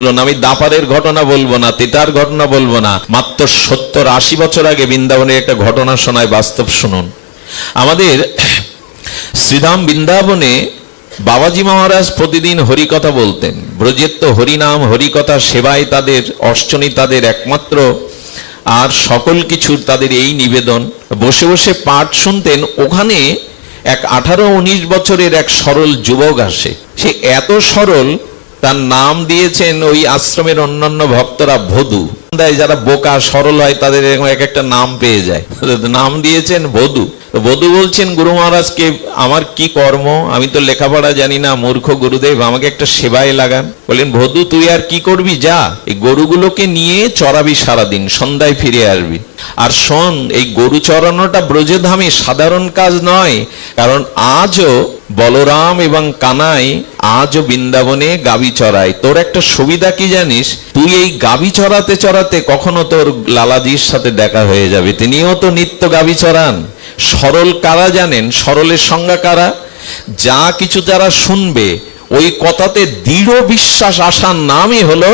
আমি দাপারের ঘটনা বলবো না, তিতার ঘটনা বলবো না, মাত্র 70-80 বছর আগে বৃন্দাবনের একটা ঘটনা শোনায়, বাস্তব শুনুন। আমাদের শ্রীধাম বৃন্দাবনে বাবাজি মহারাজ প্রতিদিন হরিকথা বলতেন। ব্রজের তো হরিনাম হরিকথা সেবায় তাদের অর্চনী, তাদের একমাত্র, আর সকল কিছুর তাদের এই নিবেদন। বসে বসে পাঠ শুনতেন। ওখানে এক 18-19 বছরের এক সরল যুবক আসে। সে এত সরল, তার নাম দিয়েছেন ওই আশ্রমের অন্যান্য ভক্তরা ভদু। যারা বোকা সরল হয় তাদের এক একটা নাম পেয়ে যায়, নাম দিয়েছেন ভদু। বধূ বলছেন, গুরু মহারাজকে, আমার কি কর্ম, আমি তো লেখাপড়া জানি না, মূর্খ গুরুদেব, আমাকে একটা সেবায় লাগান। বললেন, ভদু তুই আর কি করবি, যা এই গরুগুলোকে নিয়ে চড়াবি সারাদিন, সন্ধ্যায় ফিরে আসবি। আর শোন, এই গরু চড়ানোটা ব্রজধামে সাধারণ কাজ নয়, কারণ আজও বলরাম এবং কানাই আজও বৃন্দাবনে গাবি চড়ায়। তোর একটা সুবিধা কি জানিস, তুই এই গাবি চড়াতে চড়াতে কখনো তোর লালাজির সাথে দেখা হয়ে যাবে, তিনিও তো নিত্য গাবি চড়ান। সরল কারা জানেন? সরলের সংজ্ঞা কারা? যা কিছু যারা শুনবে ওই কথাতে দৃঢ় বিশ্বাস আসার নামই হলো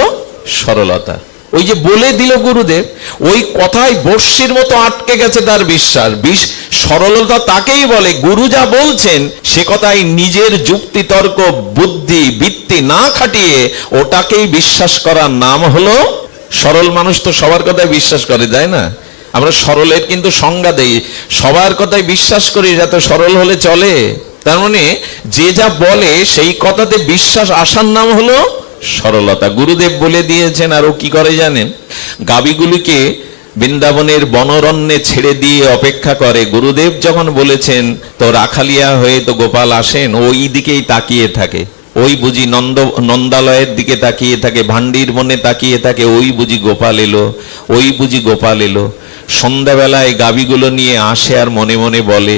সরলতা। ওই যে বলে দিল গুরুদেব, ওই কথায় বর্ষির মতো আটকে গেছে তার বিশ্বাস। সরলতা তাকেই বলে, গুরু যা বলছেন সে কথাই নিজের যুক্তি তর্ক বুদ্ধি বৃত্তি না খাটিয়ে ওটাকেই বিশ্বাস করার নাম হলো সরল। মানুষ তো সবার কথায় বিশ্বাস করে, যায় না? আমরা সরলের কিন্তু সংজ্ঞা দেই, সবার কথাই বিশ্বাস করি, এত সরল হলে চলে? তার মানে যে যা বলে সেই কথাতে বিশ্বাস আসার নাম হলো সরলতা। গুরুদেব বলে দিয়েছেন। আর ও কি করে জানেন? গাবিগুলিকে বৃন্দাবনের বনরণ্যে ছেড়ে দিয়ে অপেক্ষা করে। গুরুদেব যখন বলেছেন তো রাখালিয়া হয়ে তো গোপাল আসেন, ওই দিকেই তাকিয়ে থাকে। ওই বুঝি নন্দালয়ের দিকে তাকিয়ে থাকে, ভান্ডির বনে তাকিয়ে থাকে, ওই বুঝি গোপাল এলো, ওই বুঝি গোপাল এলো। সন্ধ্যাবেলায় গাবিগুলো নিয়ে আসে আর মনে মনে বলে,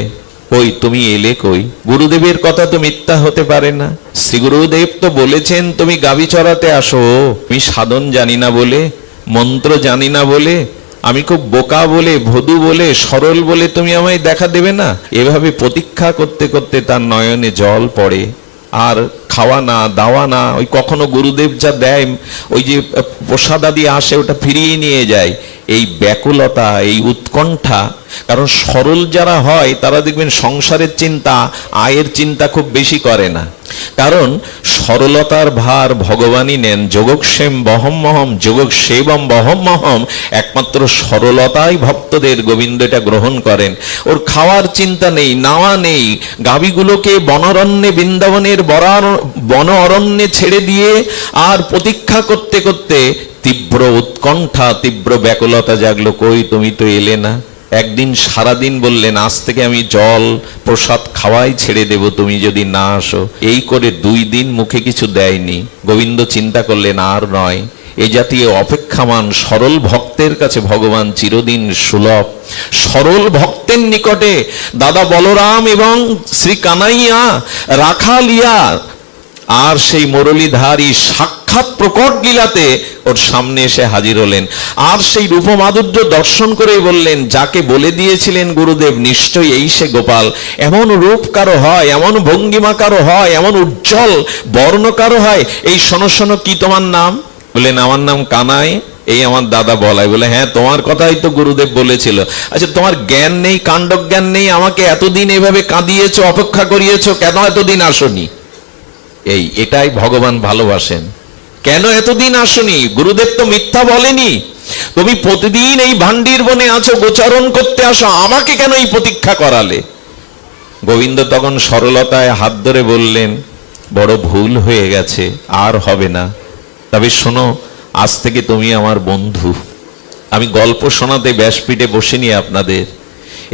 কই তুমি এলে কই? গুরুদেবের কথা তো মিথ্যা হতে পারে না। শ্রী গুরুদেব তো বলেছেন তুমি গাবি চড়াতে আসো। আমি সাধন জানি না বলে, মন্ত্র জানি না বলে, আমি খুব বোকা বলে, ভদু বলে, সরল বলে তুমি আমায় দেখা দেবে না? এভাবে প্রতীক্ষা করতে করতে তার নয়নে জল পড়ে। আর খাওয়া না, দাওয়া না, ওই কখনো গুরুদেব যা দেয়, ওই যে প্রসাদ আদি আসে, ওটা ফিরিয়ে নিয়ে যায়। এই ব্যাকুলতা, এই উৎকণ্ঠা। কারণ সরল যারা হয় তারা দেখবেন সংসারের চিন্তা, আয়ের চিন্তা খুব বেশি করে না। কারণ সরলতার ভার ভগবানই নেন। যোগক্ষেম বহম্মহম যোগক্ষেবম বহম্মহম। একমাত্র সরলতাই ভক্তদের, গোবিন্দ এটা গ্রহণ করেন। ওর খাওয়ার চিন্তা নেই, নাওয়া নেই। গাভীগুলোকে বনরণ্যে, বৃন্দাবনের বন অরণ্যে ছেড়ে দিয়ে আর প্রতীক্ষা করতে করতে তীব্র উৎকণ্ঠা, তীব্র ব্যাকুলতা জাগলো, কই তুমি তো এলে না। একদিন সারাদিন বললেন, আজ থেকে আমি জল প্রসাদ খাওয়াই ছেড়ে দেব তুমি যদি না আসো। এই করে 2 দিন মুখে কিছু দেয়নি। গোবিন্দ চিন্তা করলেন, আর নয়, এ জাতীয় অপেক্ষামান সরল ভক্তের কাছে ভগবান চিরদিন সুলভ। সরল ভক্তের নিকটে দাদা বলরাম এবং শ্রী কানাইয়া রাখালিয়া আর সেই মুরলীধারী সাক্ষাৎ প্রকট লীলাতে ওর সামনে এসে হাজির হলেন। আর সেই রূপমাধুর্য দর্শন করেই বললেন, যাকে বলে দিয়েছিলেন গুরুদেব নিশ্চয়ই এই সে গোপাল। এমন রূপ কারো হয়, এমন ভঙ্গিমা কারো হয়, এমন উজ্জ্বল বর্ণ কারো হয়। এই শোনো শোনো, কি তোমার নাম? বললেন, আমার নাম কানাই। এই আমার দাদা বলাই। বলে, হ্যাঁ তোমার কথাই তো গুরুদেব বলেছিল। আচ্ছা তোমার জ্ঞান নেই, কাণ্ড জ্ঞান নেই, আমাকে এতদিন এভাবে কাঁদিয়েছো, অপেক্ষা করিয়েছো, কেন এতদিন আসনি? এটাই ভগবান ভালোবাসেন। কেন এতদিন আসনি? গুরুদেব তো মিথ্যা বলেনি। তুমি প্রতিদিন এই ভান্ডির বনে আছো, গোচারণ করতে আসো, আমাকে কেন এই প্রতীক্ষা করালে? গোবিন্দ তখন সরলতায় হাত ধরে বললেন, বড় ভুল হয়ে গেছে, আর হবে না। তবে শোনো, আজ থেকে তুমি আমার বন্ধু। আমি গল্প শোনাতে ব্যাসপীঠে বসিনি আপনাদের।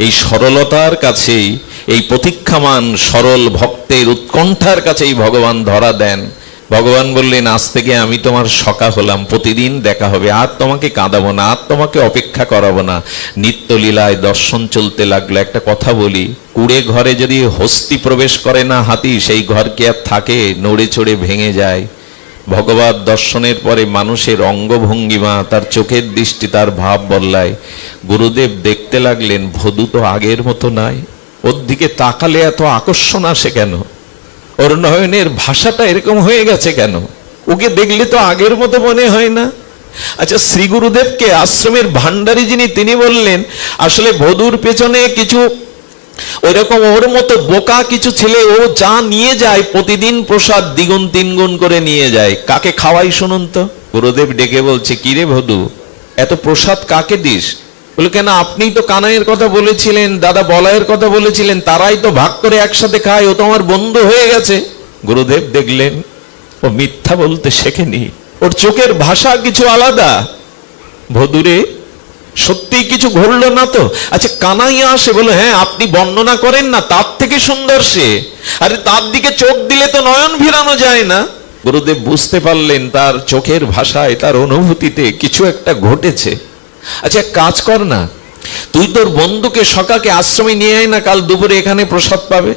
এই সরলতার কাছেই, এই প্রতীক্ষামান সরল ভক্তের উৎকণ্ঠার কাছেই ভগবান ধরা দেন। ভগবান বললেন, আজ থেকে আমি তোমার সখা হলাম, প্রতিদিন দেখা হবে, আর তোমাকে কাঁদাবো না, আর তোমাকে অপেক্ষা করাবো না। নিত্যলীলায় দর্শন চলতে লাগলো। একটা কথা বলি, কুড়ে ঘরে যদি হস্তি প্রবেশ করে না হাতি, সেই ঘর কি আর থাকে? নড়ে চড়ে ভেঙে যায়। ভগবত দর্শনের পরে মানুষের অঙ্গভঙ্গিমা, তার চোখের দৃষ্টি, তার ভাব বদলায়। গুরুদেব দেখতে লাগলেন, ভদু তো আগের মতো নাই, ওর দিকে তাকালে এত আকর্ষণ আসে কেন? ওর নয়নের ভাষাটা এরকম হয়ে গেছে কেন? ওকে দেখলে তো আগের মতো মনে হয় না। আচ্ছা, শ্রী গুরুদেবকে আশ্রমের ভান্ডারী যিনি, তিনি বললেন আসলে বধূর পেছনে কিছু ওইরকম ওর মতো বোকা কিছু ছেলে, ও যা নিয়ে যায় প্রতিদিন প্রসাদ দ্বিগুণ তিনগুণ করে নিয়ে যায়। কাকে খাওয়াই শুনুন তো? গুরুদেব ডেকে বলছে, কিরে বধূ, এত প্রসাদ কাকে দিস? বলে, কেন আপনি তো কানাইয়ের কথা বলেছিলেন, দাদা বলাইয়ের কথা বলেছিলেন, তারাই তো ভাগ করে একসাথে খায়, ও তো আমার বন্ধু হয়ে গেছে। গুরুদেব দেখলেন ও মিথ্যা বলতে শেখেনি, ওর চোখের ভাষা কিছু আলাদা। ভদুরে সত্যি কিছু ঘটলো না তো? আচ্ছা, কানাইয়া আসে বলে, হ্যাঁ আপনি বর্ণনা করেন না, তার থেকে সুন্দর সে, আরে তার দিকে চোখ দিলে তো নয়ন ভিড়ানো যায় না। গুরুদেব বুঝতে পারলেন তার চোখের ভাষায়, তার অনুভূতিতে কিছু একটা ঘটেছে। আচ্ছা, কাজ কর না, তুই তোর বন্ধুকে সকাকে আশ্রমে নিয়ে আয় না, কাল দুপুরে এখানে প্রসাদ পাবে,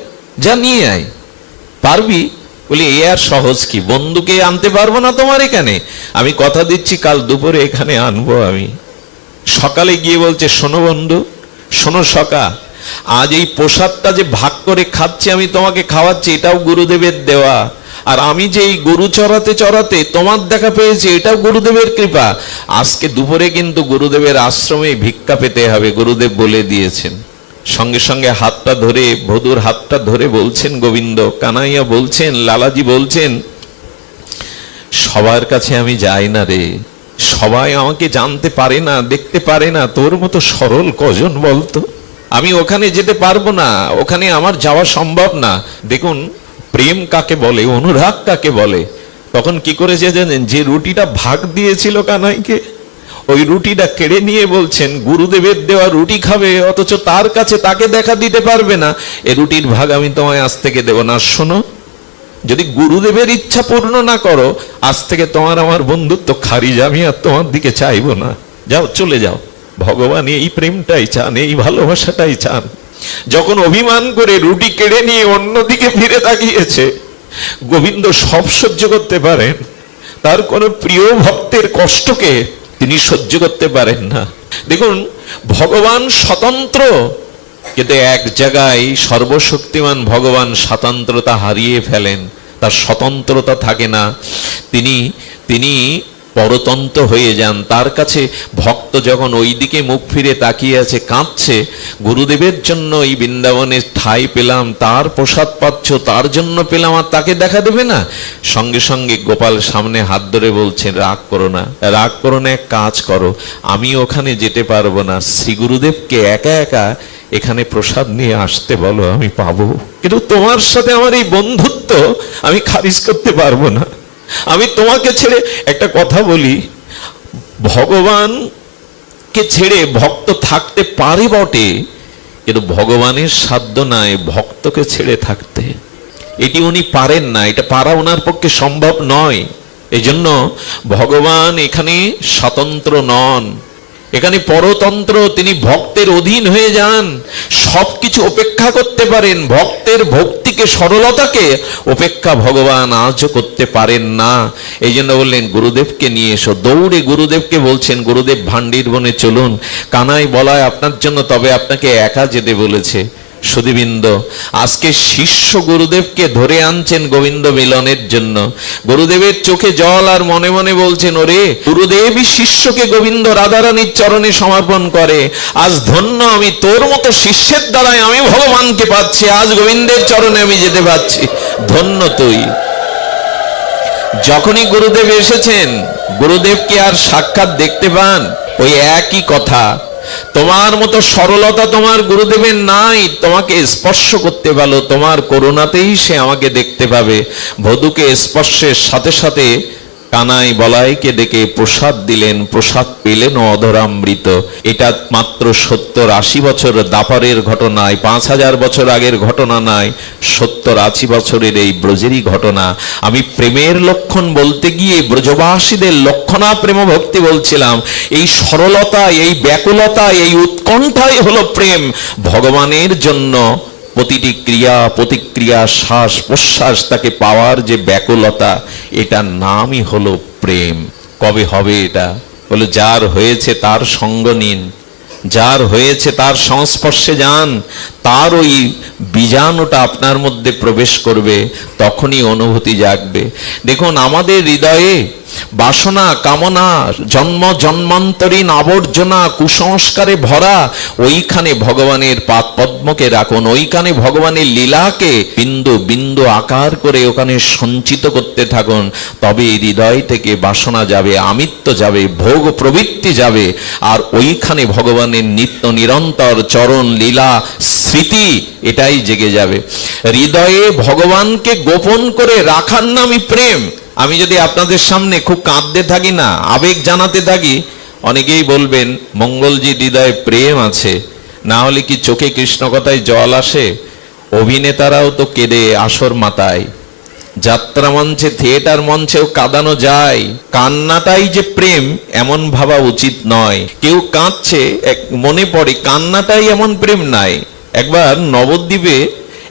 যা নিয়ে আয়। পারবি? বলি, এ আর সহজ কি, বন্ধুকে আনতে পারবো না তোমার এখানে? আমি কথা দিচ্ছি কাল দুপুরে এখানে আনবো আমি। সকালে গিয়ে বলছে, শোনো বন্ধু, শোনো সকা, আজ এই প্রসাদটা যে ভাগ করে খাচ্ছি আমি, তোমাকে খাওয়াচ্ছি, এটাও গুরুদেবের দেওয়া। আর আমি যে এই গরু চড়াতে চড়াতে তোমার দেখা পেয়েছি, এটাও গুরুদেবের কৃপা। আজকে দুপুরে কিন্তু গুরুদেবের আশ্রমে ভিক্ষা পেতে হবে, গুরুদেব বলে দিয়েছেন। সঙ্গে সঙ্গে হাতটা ধরে, বধূর হাতটা ধরে বলছেন গোবিন্দ, কানাইয়া বলছেন, লালাজি বলছেন, সবার কাছে আমি যাই না রে, সবাই আমাকে জানতে পারে না, দেখতে পারে না, তোর মতো সরল কজন বলতো? আমি ওখানে যেতে পারবো না, ওখানে আমার যাওয়া সম্ভব না। দেখুন প্রেম কাকে বলে, অনুরাগ কাকে বলে। তখন কি করেছে জানেন? যে রুটিটা ভাগ দিয়েছিল কানাইকে, ওই রুটিটা কেড়ে নিয়ে বলছেন গুরুদেবের দেওয়া রুটি খাবে, অথচ তার কাছে তাকে দেখা দিতে পারবে না। এই রুটির ভাগ আমি তোমায় আজ থেকে দেব না। শোনো, যদি গুরুদেবের ইচ্ছা পূর্ণ না করো, আজ থেকে তোমার আমার বন্ধুত্ব খারিজ, আমি আর তোমার দিকে চাইবো না, যাও চলে যাও। ভগবান এই প্রেমটাই চান, এই ভালোবাসাটাই চান। যখন অভিমান করে রুটি কেড়ে নিয়ে অন্যদিকে ফিরে তাকিয়েছে, গোবিন্দ সব সহ্য করতে পারেন, তার কোন প্রিয় ভক্তের কষ্টকে তিনি সহ্য করতে পারেন না। দেখুন ভগবান স্বতন্ত্র, কিন্তু এক জায়গায় সর্বশক্তিমান ভগবান স্বতন্ত্রতা হারিয়ে ফেলেন, তার স্বতন্ত্রতা থাকে না, তিনি পরতন্ত্র হয়ে যান। তার কাছে ভক্ত যখন ওই দিকে মুখ ফিরে তাকিয়ে আছে, কাঁদছে, গুরুদেবের জন্য এই বৃন্দাবনে ঠাঁই পেলাম, তার প্রসাদ পাচ্ছ, তার জন্য পেলাম, আর তাকে দেখা দেবে না? সঙ্গে সঙ্গে গোপাল সামনে হাত ধরে বলছেন, রাগ করো না, রাগ করো না, এক কাজ করো, আমি ওখানে যেতে পারবো না, শ্রী গুরুদেবকে একা একা এখানে প্রসাদ নিয়ে আসতে বলো, আমি পাবো। কিন্তু তোমার সাথে আমার এই বন্ধুত্ব আমি খারিজ করতে পারবো না। আমি তোমাকে ছেড়ে, একটা কথা বলি, ভগবানকে ছেড়ে ভক্ত থাকতে পারে বটে, কিন্তু ভগবানের সাধ্য নাই ভক্তকে ছেড়ে থাকতে। এটি উনি পারেন না, এটা পারা ওনার পক্ষে সম্ভব নয়। এই জন্য ভগবান এখানে স্বতন্ত্র নন, এখানে পরতন্ত্র। তিনি ভক্তের অধীন হয়ে যান, সবকিছু উপেক্ষা করতে পারেন। ভক্তের ভক্তিকে, সরলতাকে উপেক্ষা ভগবান আজও করতে পারেন না। এই জন্য বললেন গুরুদেবকে নিয়ে এসো। দৌড়ে গুরুদেবকে বলছেন, গুরুদেব ভান্ডির বনে চলুন, কানাই বলায় আপনার জন্য, তবে আপনাকে একা যেতে বলেছে। সুধীবৃন্দ, আজকে শিষ্য গুরুদেবকে ধরে আনছেন গোবিন্দ মিলনের জন্য। গুরুদেবের চোখে জল, আর মনে মনে বলছেন, ওরে গুরুদেবই শিষ্যকে গোবিন্দ রাধারানীর চরণে সমর্পণ করে। আজ ধন্য আমি, তোর মতো শিষ্যের দ্বারাই আমি ভগবানকে পাচ্ছি, আজ গোবিন্দের চরণে আমি যেতে পারছি, ধন্য তুই। যখনই গুরুদেব এসেছেন, গুরুদেবকে আর সাক্ষাৎ দেখতে পান, ওই একই কথা, তোমার মতো সরলতা তোমার গুরুদেবের নাই, তোমাকে স্পর্শ করতে পারো, তোমার করুণাতেই সে আমাকে দেখতে পাবে। বধূকে স্পর্শের সাথে সাথে কানাই বলাইকে ডেকে প্রসাদ দিলেন, প্রসাদ পেলেন অধরামৃত। এটা মাত্র 70-80 বছর দাপারের ঘটনায়, 5000 বছর আগের ঘটনা নয়, 70-80 বছরের এই ব্রজেরই ঘটনা। আমি প্রেমের লক্ষণ বলতে গিয়ে ব্রজবাসীদের লক্ষণা প্রেম ভক্তি বলছিলাম। এই সরলতা, এই ব্যাকুলতা, এই উৎকণ্ঠাই হলো প্রেম ভগবানের জন্য। প্রতিটি ক্রিয়া প্রতিক্রিয়া, শ্বাস প্রশ্বাস, তাকে পাওয়ার যে ব্যাকুলতা, এটার নামই হলো প্রেম। কবে হবে এটা? বলে যার হয়েছে তার সঙ্গ নিন, যার হয়েছে তার সংস্পর্শে যান, তার ওই বীজাণুটা আপনার মধ্যে প্রবেশ করবে, তখনই অনুভূতি জাগবে। দেখুন, আমাদের হৃদয়ে বাসনা, কামনা, জন্ম জন্মান্তরীণ আবর্জনা, কুসংস্কারে ভরা, ওইখানে ভগবানের পাদ পদ্মকে রাখুন, ওইখানে ভগবানের লীলাকে বিন্দু বিন্দু আকার করে ওখানে সঞ্চিত করতে থাকুন। তবে হৃদয় থেকে বাসনা যাবে, আমিত্ব যাবে, ভোগ প্রবৃত্তি যাবে, আর ওইখানে ভগবানের নিত্য নিরন্তর চরণ লীলা স্মৃতি এটাই জেগে যাবে। হৃদয়ে ভগবানকে গোপন করে রাখার নামই প্রেম। আমি যদি আপনাদের সামনে খুব কাঁদতে থাকি না, আবেগ জানাতে থাকি, অনেকেই বলবেন মঙ্গলজি হৃদয়ে প্রেম আছে, না হলে কি চোখে কৃষ্ণ কথায় জল আসে? অভিনেতারাও তো কেঁদে আসর মাতায়, যাত্রা মঞ্চে, থিয়েটার মঞ্চেও কাঁদানো যায়। কান্নাটাই যে প্রেম এমন ভাবা উচিত নয়। কেউ কাঁদছে, মনে পড়ে কান্নাটাই এমন প্রেম নাই। একবার নবদ্বীপে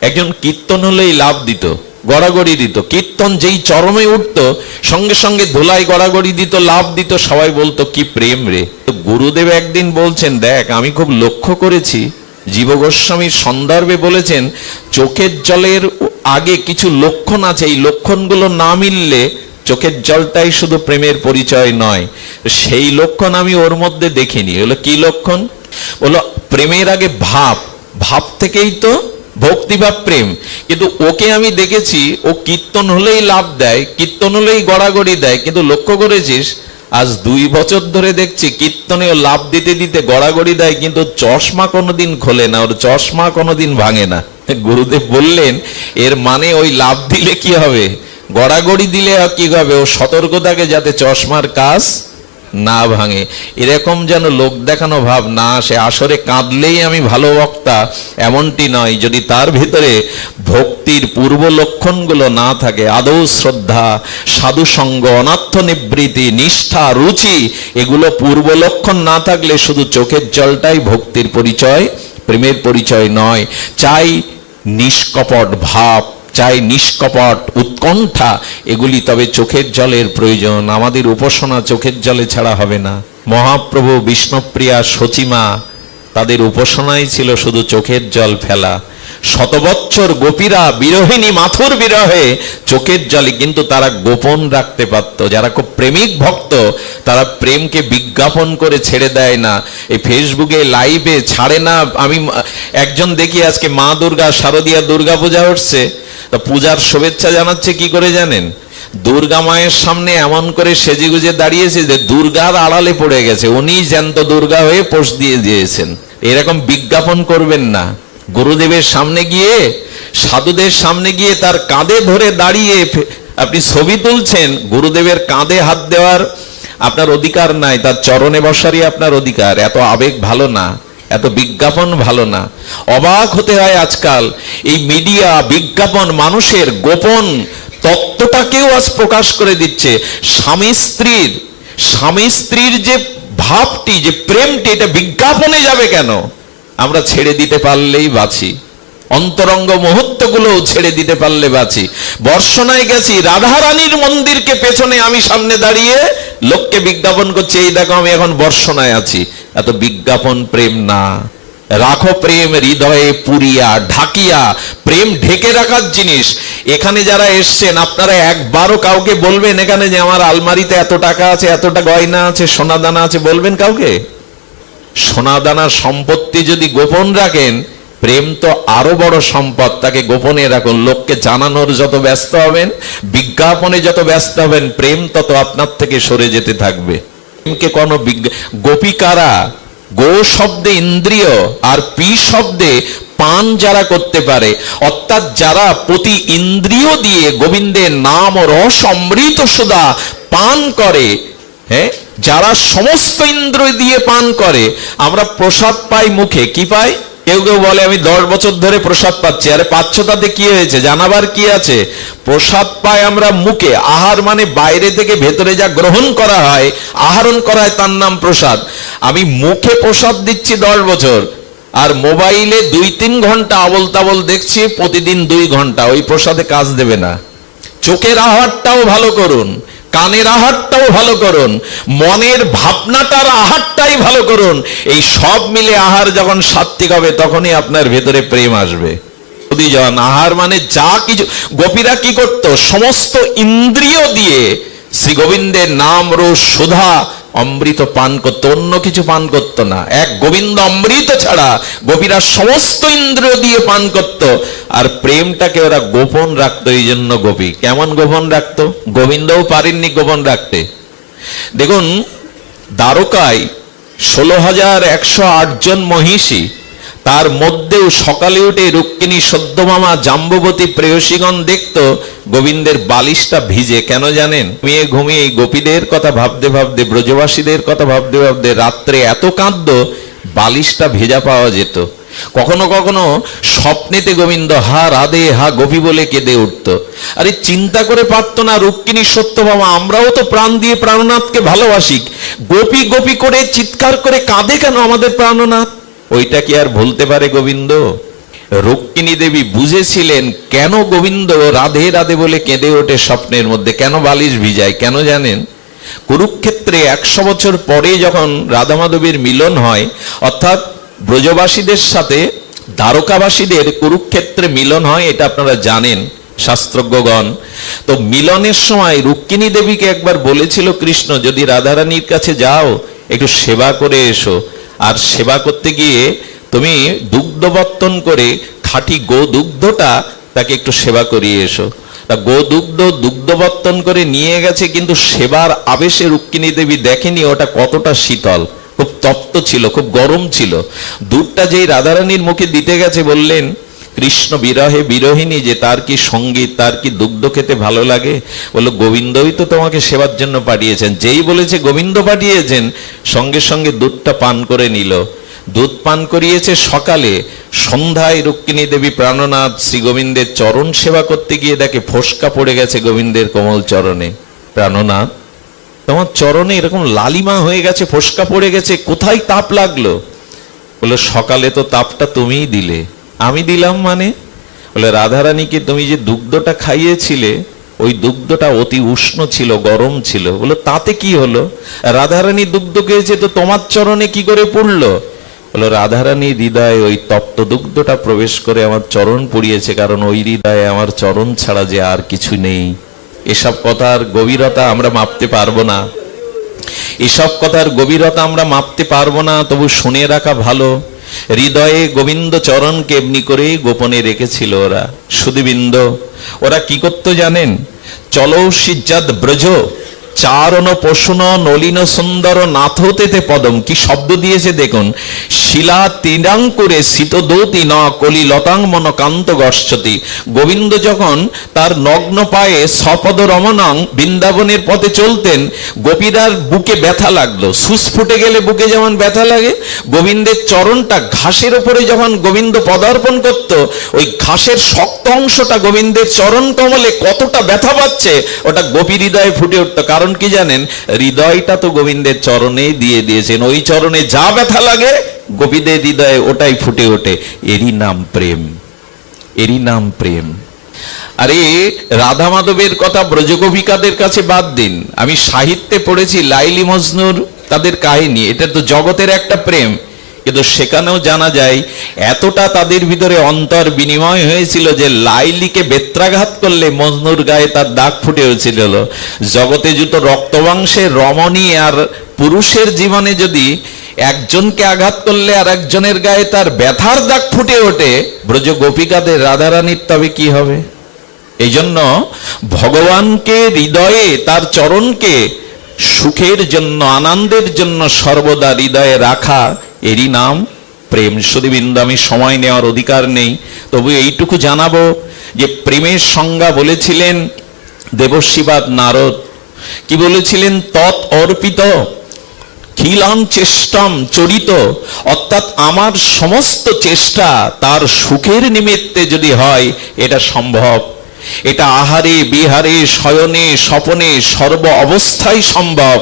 একজন কীর্তন হলেই লাভ দিত, গড়াগড়ি দিত। কীর্তন যেই চরমে উঠতো, সঙ্গে সঙ্গে ধুলাই গড়াগড়ি দিত, লাভ দিত। সবাই বলতো কি প্রেম রে। গুরুদেব একদিন বলছেন, দেখ আমি খুব লক্ষ্য করেছি, জীব গোস্বামীর সন্দর্ভে বলেছেন, চোখের জলের আগে কিছু লক্ষণ আছে, এই লক্ষণগুলো না মিললে চোখের জলটাই শুধু প্রেমের পরিচয় নয়। সেই লক্ষণ আমি ওর মধ্যে দেখিনি। হলো কি লক্ষণ? বলো প্রেমের আগে ভাব, ভাব থেকেই তো ভক্তি বা প্রেম। কিন্তু ওকে আমি দেখেছি, ও কীর্তন হলেই লাভ দেয়, কীর্তন হলেই গড়াগড়ি দেয়, কিন্তু লক্ষ্য করেছিস আজ 2 বছর ধরে দেখছি কীর্তনেও লাভ দিতে দিতে গড়াগড়ি দেয়, কিন্তু চশমা কোনোদিন খোলে না, ওর চশমা কোনোদিন ভাঙে না। গুরুদেব বললেন, এর মানে ওই লাভ দিলে কি হবে, গড়াগড়ি দিলে কি হবে, ও সতর্ক থাকে যাতে চশমার কাজ না ভাঙে। এরকম যেন লোক দেখানো ভাব না আসে। আসরে কাঁদলেই আমি ভালো বক্তা এমনটি নয়। যদি তার ভিতরে ভক্তির পূর্ব লক্ষণগুলো না থাকে, আদৌ শ্রদ্ধা, সাধু সঙ্গ, অনার্থ নিবৃত্তি, নিষ্ঠা, রুচি, এগুলো পূর্ব লক্ষণ না থাকলে শুধু চোখের জলটাই ভক্তির পরিচয়, প্রেমের পরিচয় নয়। চাই নিষ্কপট ভাব, চাই নিষ্কপট উৎকণ্ঠা, এগুলি তবে চোখের জলের প্রয়োজন। আমাদের উপাসনা চোখের জলে ছাড়া হবে না। মহাপ্রভু, বিষ্ণুপ্রিয়া, সচিমা, তাদের উপাসনাই ছিল শুধু চোখের জল ফেলা। শতবৎসর গোপীরা বিরহিণী মাথুর বিরহে চোখের জলে, কিন্তু তারা গোপন রাখতে পারত। যারা খুব প্রেমিক ভক্ত, তারা প্রেমকে বিজ্ঞাপন করে ছেড়ে দেয় না, এই ফেসবুকে লাইভে ছাড়ে না। আমি একজন দেখি আজকে মা দুর্গা, শারদীয়া দুর্গা পূজা উঠছে, তা পূজার শুভেচ্ছা জানাচ্ছে কি করে জানেন? দুর্গা মায়ের সামনে এমন করে সেজে গুজে দাঁড়িয়েছে যে দুর্গার আড়ালে পড়ে গেছে, উনি জ্যান্ত দুর্গা হয়ে পোস্ট দিয়ে দিয়েছেন। এরকম বিজ্ঞাপন করবেন না। গুরুদেবের সামনে গিয়ে, সাধুদের সামনে গিয়ে তার কাঁধে ধরে দাঁড়িয়ে আপনি ছবি তুলছেন, গুরুদেবের কাঁধে হাত দেওয়ার আপনার অধিকার নাই, তার চরণে বসারই আপনার অধিকার। এত আবেগ ভালো না, এত বিজ্ঞাপন ভালো না। অবাক হতে হয় আজকাল এই মিডিয়া, বিজ্ঞাপন মানুষের গোপন তত্ত্বটাকেও আজ প্রকাশ করে দিচ্ছে। স্বামী স্ত্রীর যে ভাবটি, যে প্রেমটি, এটা বিজ্ঞাপনে যাবে কেন? আমরা ছেড়ে দিতে পারলেই বাঁচি, অন্তরঙ্গ মুহূর্তগুলো ছেড়ে দিতে পারলে বাঁচি। বর্ষণায় গেছি, রাধারানীর মন্দিরকে পেছনে আমি সামনে দাঁড়িয়ে লোককে বিজ্ঞাপন করছি, এই দেখো আমি এখন বর্ষণায় আছি। এত বিজ্ঞাপন প্রেম না। রাখো প্রেম হৃদয়ে পুরিয়া ঢাকিয়া। প্রেম ঢেকে রাখার জিনিস। এখানে যারা এসছেন, আপনারা একবারও কাউকে বলবেন এখানে যে আমার আলমারিতে এত টাকা আছে, এতটা গয়না আছে, সোনা দানা আছে, বলবেন কাউকে? সোনা দানা সম্পত্তি যদি গোপন রাখেন, প্রেম তো আরো বড় সম্পদ, তাকে গোপনে রাখুন। লোককে জানানোর যত ব্যস্ত হবেন, বিজ্ঞাপনে যত ব্যস্ত হবেন, প্রেম তত আপনার থেকে সরে যেতে থাকবে। প্রেমকে কোনো গোপিকারা, গো শব্দে ইন্দ্রিয় আর পি শব্দে পান যারা করতে পারে, অর্থাৎ যারা প্রতি ইন্দ্রিয় দিয়ে গোবিন্দের নাম ও রস অমৃত সুধা পান করে, হ্যাঁ, যারা সমস্ত ইন্দ্রিয় দিয়ে পান করে। আমরা প্রসাদ পাই মুখে, কি পাই? কেউ কেউ বলে আমি 10 বছর ধরে প্রসাদ পাচ্ছি। আরে পাচ্ছ, তাতে কি হয়েছে? জানাবার কি আছে? প্রসাদ পাই আমরা মুখে। আহার মানে বাইরে থেকে ভেতরে যা গ্রহণ করা হয়, আহরণ করা হয়, তার নাম প্রসাদ। আমি মুখে প্রসাদ দিচ্ছি 10 বছর, আর মোবাইলে 2-3 ঘন্টা আবল তাবল দেখছি, প্রতিদিন 2 ঘন্টা, ওই প্রসাদে কাজ দেবে না। চোখের আহারটাও ভালো করুন, কানের আহারটাও ভালো করুন, মনের ভাবনাটার আহারটাই ভালো করুন। এই সব মিলে আহার যখন সাত্বিক হবে তখনই আপনার ভেতরে প্রেম আসবে। আহার মানে যা কিছু, গোপীরা কি করত, সমস্ত ইন্দ্রিয় দিয়ে শ্রী গোবিন্দের নাম রস সুধা অমৃত পান করত, অন্য কিছু পান করত না। এক গোবিন্দ অমৃত ছাড়া গোপীরা সমস্ত ইন্দ্রিয় দিয়ে পান করত। আর প্রেমটাকে ওরা গোপন রাখতো। এই জন্য গোপী কেমন গোপন রাখতো, গোবিন্দও পারেননি গোপন রাখতে। দেখুন দ্বারকায় 16,108 জন মহিষী, তার মধ্যেও সকালে উঠে রুক্মিণী সদ্যমামা জাম্ববতী প্রেয়সীগণ দেখতো গোবিন্দের বালিশটা ভিজে। কেন জানেন? ঘুমিয়ে ঘুমিয়ে গোপীদের কথা ভাবতে ভাবতে, ব্রজবাসীদের কথা ভাবতে ভাবতে রাত্রে এত কাঁদতো, বালিশটা ভেজা পাওয়া যেত। কখনো কখনো স্বপ্নেতে গোবিন্দ হা রাধে হা গোপী বলে কেঁদে উঠতো। আরে চিন্তা করে পারতো না রুক্মিণী সত্যভামা, আমরাও তো প্রাণ দিয়ে প্রাণনাথকে ভালোবাসি, গোপী গোপী করে চিৎকার করে কাঁদে কেন আমাদের প্রাণনাথ? ওইটা কি আর ভুলতে পারে গোবিন্দ? রুক্মিণী দেবী বুঝেছিলেন কেন গোবিন্দ রাধে রাধে বলে কেঁদে ওঠে স্বপ্নের মধ্যে, কেন বালিশ ভিজায়। কেন জানেন? কুরুক্ষেত্রে 100 বছর পরে যখন রাধা মাধবীর মিলন হয়, অর্থাৎ ব্রজবাসীদের সাথে দ্বারকাবাসীদের কুরুক্ষেত্রে মিলন হয়, এটা আপনারা জানেন শাস্ত্রজ্ঞগণ। তো মিলনের সময় রুক্মিণী দেবীকে একবার বলেছিল কৃষ্ণ, যদি রাধারানীর কাছে যাও একটু সেবা করে এসো, আর সেবা করতে গিয়ে তুমি দুগ্ধবর্তন করে খাঁটি গোদুগ্ধটা তাকে একটু সেবা করিয়ে এসো। তা গোদুগ্ধ দুগ্ধবর্তন করে নিয়ে গেছে, কিন্তু সেবার আবেশে রুক্মিণী দেবী দেখেনি ওটা কতটা শীতল, খুব তপ্ত ছিল, খুব গরম ছিল। দুধটা যেই রাধারানীর মুখে দিতে গেছে, বললেন কৃষ্ণ বিরহে বিরহিনী যে, তার কি সঙ্গীত, তার কি দুগ্ধ খেতে ভালো লাগে? বললো গোবিন্দই তো তোমাকে সেবার জন্য পাঠিয়েছেন। যেই বলেছে গোবিন্দ পাঠিয়েছেন, সঙ্গে সঙ্গে দুধটা পান করে নিল। দুধ পান করিয়েছে সকালে, সন্ধ্যায় রুক্মিণী দেবী প্রাণনাথ শ্রী গোবিন্দের চরণ সেবা করতে গিয়ে দেখে ফোসকা পড়ে গেছে গোবিন্দের কোমল চরণে। প্রাণনাথ, তোমার চরণে এরকম লালিমা হয়ে গেছে, ফোসকা পড়ে গেছে, কোথায় তাপ লাগলো? বললো সকালে তো তাপটা তুমিই দিলে। আমি দিলাম মানে? বলে রাধারানীকে তুমি যে দুগ্ধটা খাইয়েছিলে, ওই দুগ্ধটা অতি উষ্ণ ছিল, গরম ছিল। বলো তাতে কি হলো? রাধারানী দুগ্ধ খেয়েছে তো তোমার চরণে কি করে পড়লো? বলো রাধারানী হৃদয়ে ওই তপ্ত দুগ্ধটা প্রবেশ করে আমার চরণ পুড়িয়েছে, কারণ ওই হৃদয়ে আমার চরণ ছাড়া যে আর কিছু নেই। এসব কথার গভীরতা আমরা মাপতে পারবো না, এসব কথার গভীরতা আমরা মাপতে পারবো না, তবু শুনে রাখা ভালো। হৃদয়ে গোবিন্দ চরণকে এমনি করেই গোপনে রেখেছিল ওরা। সুধীবৃন্দ, ওরা কি করতো জানেন? চলো সিজ্জাদ ব্রজ চারণ পশুন নলিন সুন্দর নাথতেতে পদম। কি শব্দ দিয়েছে দেখুন। শিলা তিরাঙ্কুরে শীতদৌতি ন কলি লতাং মন কান্ত গর্ষতি। গোবিন্দ যখন তার নগ্ন পায়ে সপদ রমণাং বৃন্দাবনের পথে চলতেন, গোপীরার বুকে ব্যথা লাগলো। সুস্ফুটে গেলে বুকে যেমন ব্যথা লাগে, গোবিন্দের চরণটা ঘাসের উপরে যখন গোবিন্দ পদার্পণ করত, ওই ঘাসের শক্ত অংশটা গোবিন্দের চরণ কমলে কতটা ব্যথা পাচ্ছে, ওটা গোপী হৃদয়ে ফুটে উঠতো। কারণ কি জানেন? হৃদয়টা তো গোবিন্দের চরণেই দিয়ে দিয়েছেন, ওই চরণে যা ব্যথা লাগে গোপীদের হৃদয়ে ওটাই ফুটে ওঠে। এরই নাম প্রেম, এরই নাম প্রেম। আরে রাধা মাধবের কথা ব্রজগোপিকাদের কাছে বাদ দিন, আমি সাহিত্যে পড়েছি লাইলি মজনুর তাদের কাহিনী, এটা তো জগতের একটা প্রেম, কিন্তু সেখানেও জানা যায় এতটা তাদের ভিতরে অন্তর বিনিময় হয়েছিল যে লাইলিকে বেত্রাঘাত করলে মজনুর গায়ে তার দাগ ফুটে হয়েছিল। জগতে যত রক্তমাংসের রমণী আর পুরুষের জীবনে যদি একজনকে আঘাত করলে আর একজনের গায়ে তার ব্যথার দাগ ফুটে ওঠে, ব্রজ গোপিকাদের রাধারানীর তবে কি হবে? এই জন্য ভগবানকে হৃদয়ে, তার চরণকে সুখের জন্য, আনন্দের জন্য সর্বদা হৃদয়ে রাখা, এরই নাম প্রেম। সুধীবৃন্দ, আমি সময় নেওয়ার অধিকার নেই, তবু এইটুকু জানাবো যে প্রেমের সংজ্ঞা বলেছিলেন দেবশ্রীবাদ নারদ। কি বলেছিলেন? তৎ অর্পিত খিলাম চেষ্টাম চরিত, অর্থাৎ আমার সমস্ত চেষ্টা তার সুখের নিমিত্তে যদি হয়, এটা সম্ভব। এটা আহারে বিহারে শয়নে স্বপনে সর্ব অবস্থায় সম্ভব,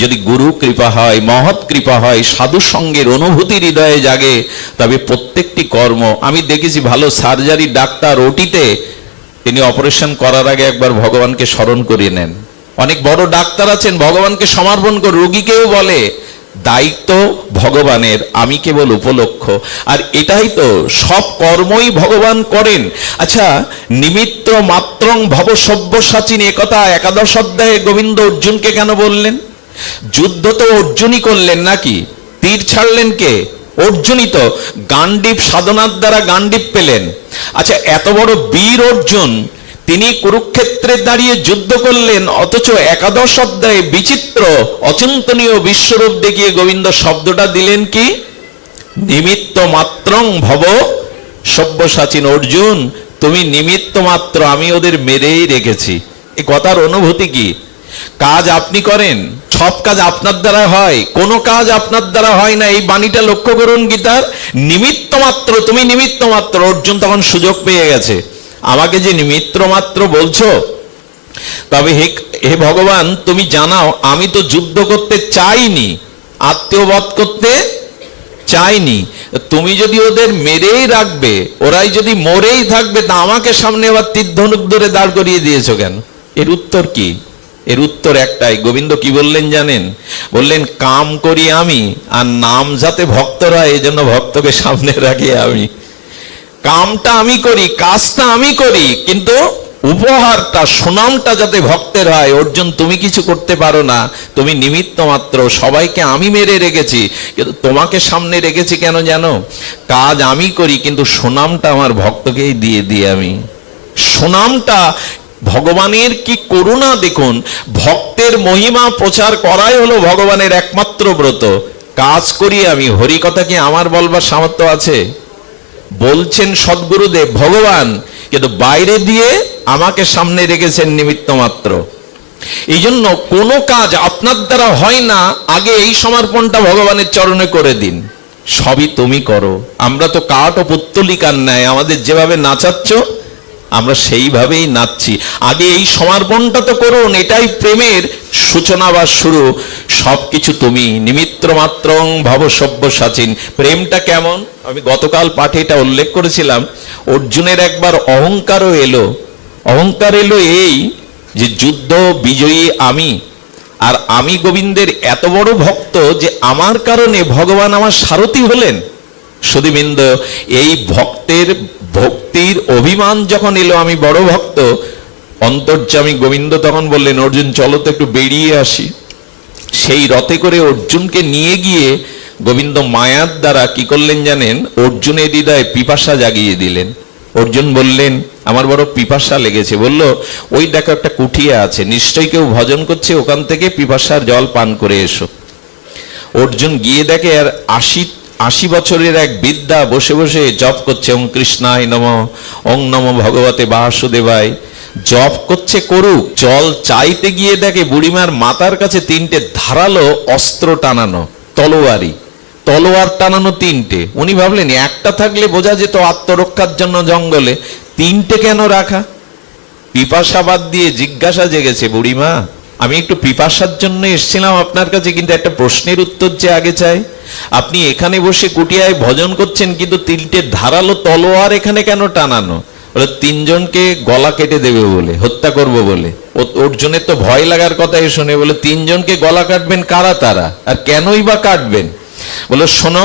যদি গুরু কৃপা হয়, মহৎ কৃপা হয়, সাধু সঙ্গের অনুভূতি হৃদয়ে জাগে, তবে প্রত্যেকটি কর্ম। আমি দেখেছি ভালো সার্জারি ডাক্তার ওটিতে তিনি অপারেশন করার আগে একবার ভগবানকে স্মরণ করিয়ে নেন। অনেক বড় ডাক্তার আছেন, ভগবানকে সমর্পণ করে, রোগীকেও বলে দায়িত্ব ভগবানের, আমি কেবল উপলক্ষ। আর এটাই তো, সব কর্মই ভগবান করেন। আচ্ছা, নিমিত্ত মাত্রং ভব সব্যসাচিন, একথা একাদশ অধ্যায়ে গোবিন্দ অর্জুনকে কেন বললেন? যুদ্ধ তো অর্জুনই করলেন নাকি? তীর ছাড়লেন কে? অর্জুনই তো। গান্ডীব সাধনার দ্বারা গান্ডীব পেলেন। আচ্ছা, এত বড় বীর অর্জুন, তিনি কুরুক্ষেত্রে দাঁড়িয়ে যুদ্ধ করলেন, অথচ একাদশ অধ্যায়ে বিচিত্র অচিন্তনীয় বিশ্বরূপ দেখিয়ে গোবিন্দ শব্দটা দিলেন কি? নিমিত্ত মাত্রং ভব সব্যসাচিন। অর্জুন, তুমি নিমিত্ত মাত্র, আমি ওদের মেরেই রেখেছি। এই কথার অনুভূতি কি? কাজ আপনি করেন, সব কাজ আপনার দ্বারা হয়, কোনো কাজ আপনার দ্বারা হয় না। এই বাণীটা লক্ষ্য করুন গীতার। নিমিত্ত মাত্র, তুমি নিমিত্ত মাত্র। অর্জুন তখন সুযোগ পেয়ে গেছে, আমাকে যে নিমিত্ত মাত্র বলছো, তবে হে ভগবান, তুমি জানাও আমি তো যুদ্ধ করতে চাইনি, আত্মীয়বধ করতে চাইনি। তুমি যদি ওদের মেরেই রাখবে, ওরাই যদি মরেই থাকবে, তা আমাকে সামনে আবার তীর ধনুক ধরে দাঁড় করিয়ে দিয়েছো কেন? এর উত্তর কি? এর উত্তর একটাই। গোবিন্দ কি বললেন জানেন? বললেন, কাম করি আমি, আর নাম যাতে ভক্তরা, এই জন্য ভক্তকে সামনে রাখি আমি। কামটা আমি করি, কাজটা আমি করি, কিন্তু উপহারটা, সুনামটা যাতে ভক্তের হয়। অর্জুন, তুমি কিছু করতে পারো না, তুমি নিমিত্ত মাত্র। সবাইকে আমি মেরে রেখেছি, কিন্তু তোমাকে সামনে রেখেছি কেন জানো? কাজ আমি করি, কিন্তু সুনামটা আমার ভক্তকেই দিয়ে দিই আমি। সুনামটা, ভগবানের কি করুণা দেখুন। ভক্তের মহিমা প্রচার করাই হলো ভগবানের একমাত্র ব্রত। কাজ করি আমি, হরি কথা কি আমার বলবার সামর্থ্য আছে? বলছেন সদ্গুরুদেব ভগবান, কিন্তু বাইরে দিয়ে আমাকে সামনে রেখেছেন নিমিত্ত মাত্র। এই জন্য কোনো কাজ আপনার দ্বারা হয় না, আগে এই সমর্পণটা ভগবানের চরণে করে দিন। সবই তুমি করো। আমরা তো কাঠ ও পুত্তলিকার ন্যায়, আমাদের যেভাবে নাচাচ্ছ আমরা সেইভাবেই নাচছি। আগে এই সমর্পণটা তো করুন, এটাই প্রেমের সূচনা বা শুরু। সবকিছু তুমি, নিমিত্ত মাত্রং ভব সব্যসাচিন। প্রেমটা কেমন? আমি গতকাল পাঠে এটা উল্লেখ করেছিলাম। অর্জুনের একবার অহংকারও এলো। অহংকার এলো এই যে যুদ্ধ বিজয়ী আমি, আর আমি গোবিন্দের এত বড় ভক্ত যে আমার কারণে ভগবান আমার সারথি হলেন। সুধীবৃন্দ, এই ভক্তের ভক্তির অভিমান যখন এলো, আমি বড় ভক্ত, অন্তর্যামী গোবিন্দ তখন বললেন, অর্জুন চলো তো একটু বেরিয়ে আসি। সেই রথে করে অর্জুনকে নিয়ে গিয়ে গোবিন্দ মায়ার দ্বারা কি করলেন জানেন? অর্জুনের হৃদয়ে পিপাসা জাগিয়ে দিলেন। অর্জুন বললেন, আমার বড় পিপাসা লেগেছে। বলল, ওই দেখো একটা কুঠিয়া আছে, নিশ্চয়ই কেউ ভজন করছে, ওখান থেকে পিপাসার জল পান করে এসো। অর্জুন গিয়ে দেখে, আর ৮০ বছরের এক বিদ্যা বসে বসে জপ করছে, ওং কৃষ্ণায় নমঃ, ওং নমঃ ভগবতে বাসুদেবায়। জপ করছে, করুক। জল চাইতে গিয়ে দেখে বুড়িমার মাথার কাছে ৩টে ধারালো অস্ত্র টানানো, তলোয়ার টানানো ৩টে। উনি ভাবলেন একটা থাকলে বোঝা যেত আত্মরক্ষার জন্য জঙ্গলে, ৩টে কেন রাখা? পিপাসাবাদ দিয়ে জিজ্ঞাসা জেগেছে, বুড়িমা আমি একটু পিপাসার জন্য এসেছিলাম আপনার কাছে, কিন্তু একটা প্রশ্নের উত্তর যে আগে চাই। আপনি এখানে বসে কুটিয়ায় ভজন করছেন, কিন্তু ৩টে ধারালো তলোয়ার এখানে কেন টানানো? বলে, ৩জনকে গলা কেটে দেবে বলে, হত্যা করব বলে। অর্জুনের তো ভয় লাগার কথা শুনে বলে, ৩জনকে গলা কাটবেন কারা তারা, আর কেনই বা কাটবেন? বলে, শোনো,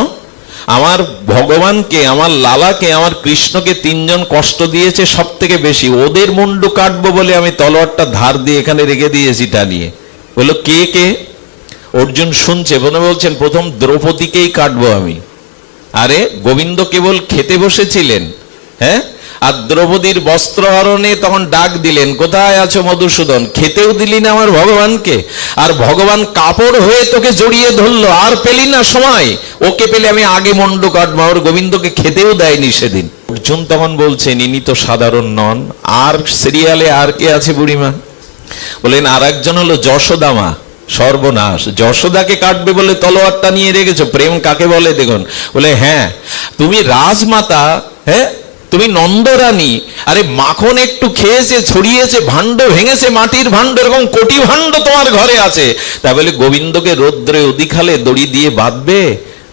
আমার ভগবানকে, আমার লালাকে, আমার কৃষ্ণকে ৩জন কষ্ট দিয়েছে সব থেকে বেশি, ওদের মুন্ডু কাটবো বলে আমি তলোয়ারটা ধার দিয়ে এখানে রেখে দিয়েছি টানিয়ে। বললো, কে কে? অর্জুন শুনছে, বলছেন, প্রথম দ্রৌপদীকেই কাটবো আমি। আরে গোবিন্দ কেবল খেতে বসেছিলেন, হ্যাঁ, আর দ্রৌপদীর বস্ত্রহরণে তখন ডাক দিলেন, কোথায় আছো মধুসূদন? খেতেও দিলি না আমার ভগবানকে, আর ভগবান কাপড় হয়ে তোকে জড়িয়ে ধরলো, আর পেলি না সময়। ওকে পেলে আমি আগে মুন্ডু কাটবো, আর গোবিন্দকে খেতেও দেয়নি সেদিন। অর্জুন তখন বলছেন, ইনি তো সাধারণ নন। আর সিরিয়ালে আর কে আছে বুড়িমা? বলেন, আর একজন হলো যশোদা মা। সর্বনাশ, যশোদাকে কাটবে বলে তলোয়ারটা নিয়ে রেখেছো। প্রেম কাকে বলে দেখুন। বলে, হ্যাঁ তুমি রাজমাতা, হ্যাঁ তুমি নন্দরানী। আরে মাখন একটু খেয়েছে, ছড়িয়েছে, ভাণ্ড ভেঙেছে, মাটির ভাণ্ড, এরকম কোটি ভাণ্ড তোমার ঘরে আছে। তা বলে গোবিন্দকে রৌদ্রে অধিকালে দড়ি দিয়ে বাঁধবে?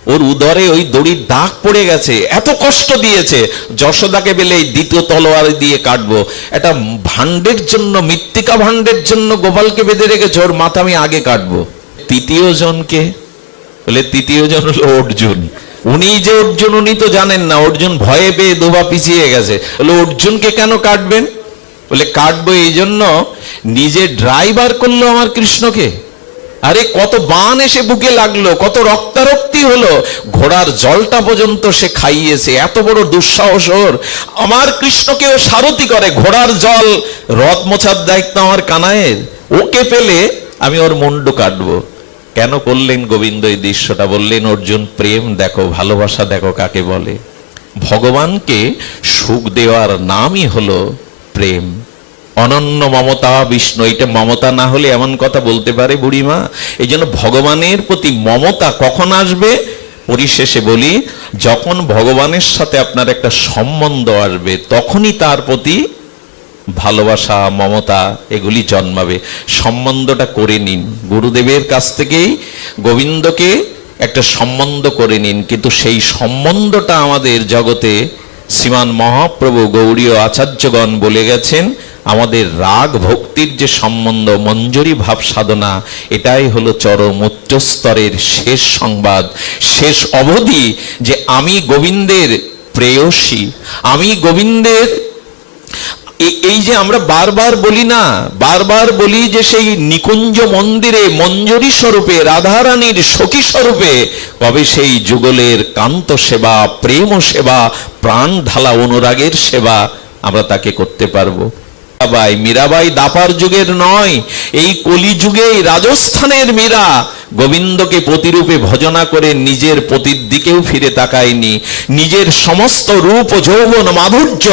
ওর উদরে ওই দড়ির দাগ পড়ে গেছে, এত কষ্ট দিয়েছে। যশোদাকে বলে এই দ্বিতীয় তলোয়ার দিয়ে কাটবো। একটা ভাণ্ডের জন্য, মৃত্তিকা ভাণ্ডের জন্য গোপালকে বেঁধে রেখেছে, ওর মাথা আমি আগে কাটবো। তৃতীয় জনকে বলে, তৃতীয় জন হলো অর্জুন। উনি যে অর্জুন উনি তো জানেন না, অর্জুন ভয়ে পেয়ে দোবা পিছিয়ে গেছে। বলে অর্জুনকে কেন কাটবেন? বলে কাটবো এই জন্য, নিজে ড্রাইভার করলো আমার কৃষ্ণকে। আরে কত বান এসে বুকে লাগলো, কত রক্তারক্তি হলো, ঘোড়ার জলটা পর্যন্ত সে খাইয়েছে। এত বড় দুঃসাহস ওর! আমার কৃষ্ণকেও সারথি করে, ঘোড়ার জল রথ মোছার দায়িত্ব আমার কানাইয়ের। ওকে পেলে আমি ওর মুন্ডু কাটবো। কেন করলেন গোবিন্দ এই দৃশ্যটা? বললেন অর্জুন, প্রেম দেখো, ভালোবাসা দেখো কাকে বলে। ভগবানকে সুখ দেওয়ার নামই হলো প্রেম। অনন্য মমতা বিষ্ণু, এটা মমতা না হলে এমন কথা বলতে পারে বুড়িমা? এই জন্য ভগবানের প্রতি মমতা কখন আসবে? পরিশেষে বলি, যখন ভগবানের সাথে আপনার একটা সম্বন্ধ আসবে, তখনই তার প্রতি ভালোবাসা, মমতা এগুলি জন্মাবে। সম্বন্ধটা করে নিন, গুরুদেবের কাছ থেকেই গোবিন্দকে একটা সম্বন্ধ করে নিন। কিন্তু সেই সম্বন্ধটা আমাদের জগতে শ্রীমান মহাপ্রভু গৌড়ীয় আচার্যগণ বলে গেছেন, আমাদের রাগ ভক্তির যে সম্বন্ধ, মঞ্জরি ভাব সাধনা, এটাই হলো চরম উচ্চ স্তরের শেষ সংবাদ, শেষ অবধি, যে আমি গোবিন্দের প্রেয়সী, আমি গোবিন্দের। এই যে আমরা বারবার বলি না, বারবার বলি যে সেই নিকুঞ্জ মন্দিরে মঞ্জরি স্বরূপে, রাধারানীর সখী স্বরূপে কবে সেই যুগলের কান্ত সেবা, প্রেম সেবা, প্রাণ ঢালা অনুরাগের সেবা আমরা তাকে করতে পারবো? মীরাবাই দাপার যুগের নয়, এই কলি যুগেই রাজস্থানের মীরা গোবিন্দকে প্রতিরূপে ভজনা করে নিজের পতির দিকেও ফিরে তাকায়নি। নিজের সমস্ত রূপ ও যৌবন মাধুর্য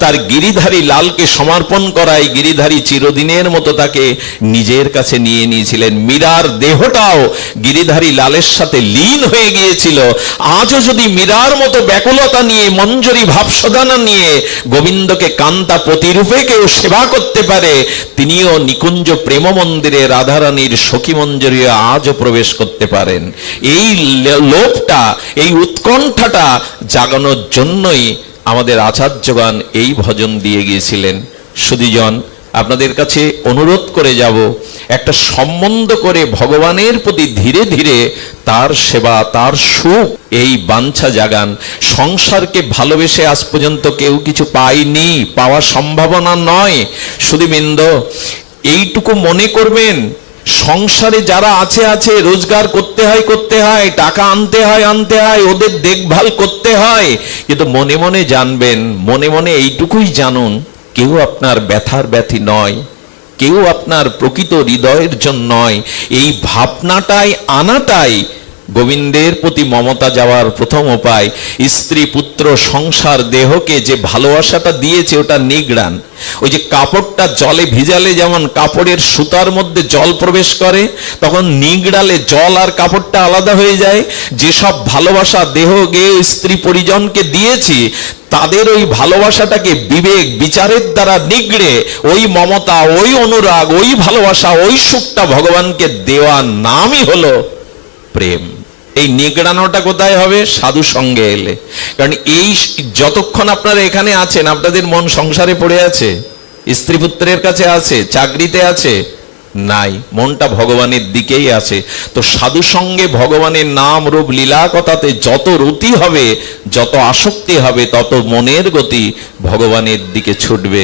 তার গিরিধারী লালকে সমর্পণ করায় গিরিধারী চিরদিনের মতো তাকে নিজের কাছে নিয়ে নিয়েছিলেন। মীরার দেহটাও গিরিধারী লালের সাথে লীন হয়ে গিয়েছিল। আজও যদি মীরার মতো ব্যাকুলতা নিয়ে, মঞ্জরি ভাবসদানা নিয়ে গোবিন্দকে কান্তা প্রতিরূপে কেউ সেবা করতে পারে, তিনিও নিকুঞ্জ প্রেম মন্দিরে রাধারানীর সখী মঞ্জরি আজও প্রবেশ করতে পারেন। এই লোভটা, এই উৎকণ্ঠাটা জাগানোর জন্যই আমাদের আচার্যগণ এই ভজন দিয়ে গিয়েছিলেন। সুধীজন, আপনাদের কাছে অনুরোধ করে যাব, একটা সম্বন্ধ করে ভগবানের প্রতি ধীরে ধীরে তার সেবা, তার সুখ, এই বাঞ্ছা জাগান। সংসারকে ভালোবেসে আজ পর্যন্ত কেউ কিছু পায়নি, পাওয়ার সম্ভাবনা নয়। সুধীবৃন্দ, এইটুকু মনে করবেন, সংসারে যারা আছে, রোজগার করতে হয়, টাকা আনতে হয়, ওদের দেখভাল করতে হয়, কিন্তু মনে মনে জানবেন, মনে মনে এইটুকুই জানুন, কেউ আপনার ব্যথার ব্যথী নয়, কেউ আপনার প্রকৃত হৃদয়ের জন্য নয়। এই ভাবনাটাই আনাটাই গোবিন্দের প্রতি মমতা যাওয়ার প্রথম উপায়। স্ত্রী, পুত্র, সংসার, দেহকে যে ভালোবাসাটা দিয়েছে ওটা নিগড়ান। ওই যে কাপড়টা জলে ভিজালে যেমন কাপড়ের সুতার মধ্যে জল প্রবেশ করে, তখন নিগড়ালে জল আর কাপড়টা আলাদা হয়ে যায়। যেসব ভালোবাসা দেহ, গেহ, স্ত্রী, পরিজনকে দিয়েছি, তাদের ওই ভালোবাসাটাকে বিবেক বিচারের দ্বারা নিগড়ে ওই মমতা, ওই অনুরাগ, ওই ভালোবাসা, ওই সুখটা ভগবানকে দেওয়ার নামই হলো প্রেম। এই নিগড়ানোটা কোথায় হবে? সাধু সঙ্গে এলে। কারণ এই যতক্ষণ আপনারা এখানে আছেন, আপনাদের মন সংসারে পড়ে আছে, স্ত্রী পুত্রের কাছে আছে, চাকরিতে আছে, নাই, মনটা ভগবানের দিকেই আছে। তো সাধু সঙ্গে ভগবানের নাম রূপ লীলা কথাতে যত রুতি হবে, যত আসক্তি হবে, তত মনের গতি ভগবানের দিকে ছুটবে।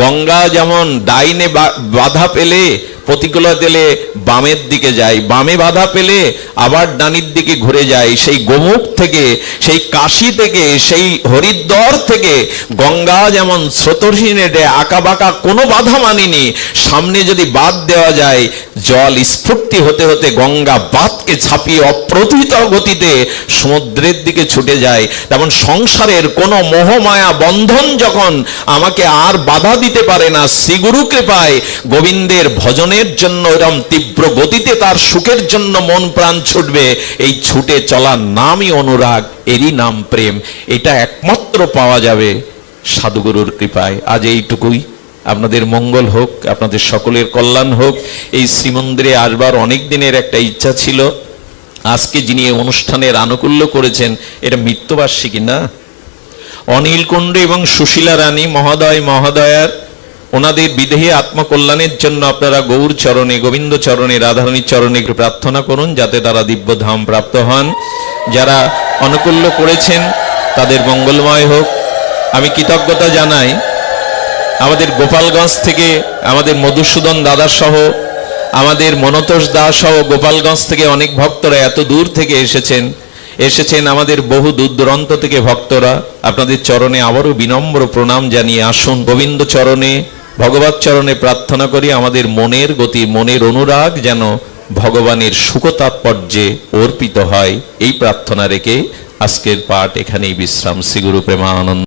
গঙ্গা যেমন ডাইনে বাধা পেলে, প্রতিকূলতা পেলে বামের দিকে যায়, বামে বাধা পেলে আবার ডানির দিকে ঘুরে যায়। সেই গোমুখ থেকে, সেই কাশী থেকে, সেই হরিদ্বার থেকে গঙ্গা যেমন স্রোতস্বিনী আঁকা বাঁকা কোনো বাধা মানেনি, সামনে যদি বাঁধ দেওয়া যায়, জল স্ফূর্তি হতে হতে গঙ্গা বাঁধকে ছাপিয়ে অপ্রতিহিত গতিতে সমুদ্রের দিকে ছুটে যায়। তেমন সংসারের কোনো মোহমায়া বন্ধন যখন আমাকে আর বাধা দিতে পারে না, শ্রীগুরু কৃপায় গোবিন্দের ভজনের জন্য এরকম তীব্র গতিতে তার সুখের জন্য মন প্রাণ ছুটবে। এই ছুটে চলার নামই অনুরাগ, এরই নাম প্রেম। এটা একমাত্র পাওয়া যাবে সাধুগুরুর কৃপায়। আজ এইটুকুই। আপনাদের মঙ্গল হোক, আপনাদের সকলের কল্যাণ হোক। এই শ্রীমন্দিরে আসবার অনেক দিনের একটা ইচ্ছা ছিল, আজকে যিনি এই অনুষ্ঠানের আনুকূল্য করেছেন, এটা মৃত্যুবার্ষিকী না? অনিল কুণ্ড এবং সুশীলা রানী মহোদয় মহোদয়ার ওনাদের বিদেহী আত্মকল্যাণের জন্য আপনারা গৌর চরণে, গোবিন্দ চরণে, রাধারানীর চরণে একটু প্রার্থনা করুন, যাতে তারা দিব্যধাম প্রাপ্ত হন। যারা অনুকূল্য করেছেন তাদের মঙ্গলময় হোক। আমি কৃতজ্ঞতা জানাই আমাদের গোপালগঞ্জ থেকে আমাদের মধুসূদন দাদা সহ, আমাদের মনতোষ দাস সহ গোপালগঞ্জ থেকে অনেক ভক্তরা এত দূর থেকে এসেছেন আমাদের বহু দূর দূরান্ত থেকে ভক্তরা। আপনাদের চরণে আবারও বিনম্র প্রণাম জানিয়ে আসুন গোবিন্দ চরণে, ভগবত চরণে প্রার্থনা করি আমাদের মনের গতি, মনের অনুরাগ যেন ভগবানের সুখ তাৎপর্যে অর্পিত হয়, এই প্রার্থনা রেখে আজকের পাঠ এখানেই বিশ্রাম। শ্রী গুরু প্রেমানন্দ।